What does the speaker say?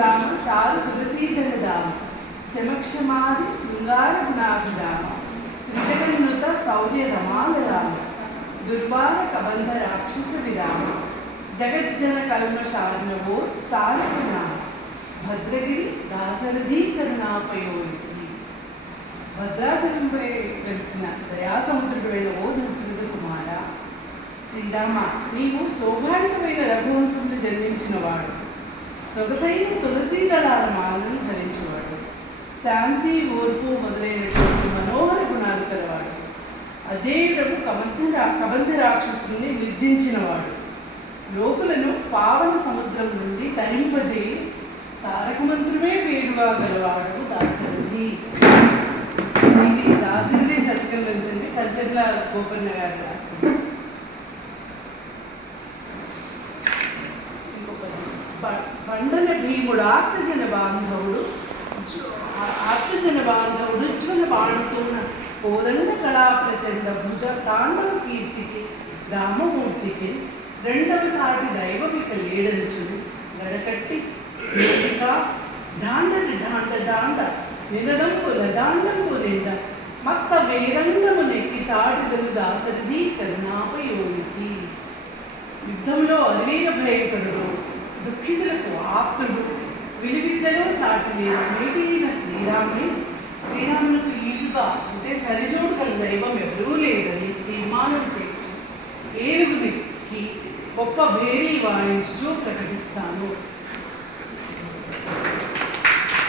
రామ చారు తులసీధర దామ సమక్షమాది శృంగార గుణాభిరామ త్రిజగన్నుత శౌర్య రమాల రామ దుర్వార కబంధ రాక్షస విరామ జగజ్జన కల్మషార్ణవో తారక నామ భద్రగిరి దాశరథీ కరుణాపయోనిధి. భద్రాచలంపై వెలిసిన దయాసముద్రుడైన ఓ దశరథ కుమార శ్రీరామ, నీవు సౌభాగ్యమైన రఘువంశంలో జన్మించినవాడు, సొగసైన తులసీ దళాల మాలను ధరించేవాడు, శాంతి ఓర్పు మొదలైనటువంటి మనోహర గుణాలు కలవాడు, అజేయుడకు కబంధ రాక్షసుని నిర్జించినవాడు, లోకులను పావన సముద్రం నుండి తరింపజేయి తారక మంత్రమే పేరుగా గలవాడు దాశరథి. ఇది దాశరథి శతకం నుంచి కల్చర్ల గోపన్న గారు రాసింది. పండన భీముడు ఆర్తజన బాంధవుడు ఉజ్వల బాణుతున్న కోదండ కళా ప్రచండ భుజ తాండవ కీర్తికి రామమూర్తికి రెండవ సాటి దైవమిక లేడనుచును గడకట్టి డాండటి డాండ డాండ నినదంపు రజాండంపు నిండ మత్త వేరంగము నెక్కి చాటిదలు దాశరథి కరుణాపయోనిధి. యుద్ధంలో అరవీర భయంకరుడు, దుఃఖితులకు ఆప్తుడు, విలువిద్యలో సాటి మేటైన శ్రీరామునికి ఈటుగా అంటే సరిజోడు గల దైవం ఎవరూ లేదని తీర్మానం చేయొచ్చు. ఏనుగునికి గొప్ప భేరీ వాయించుచూ ప్రకటిస్తాను.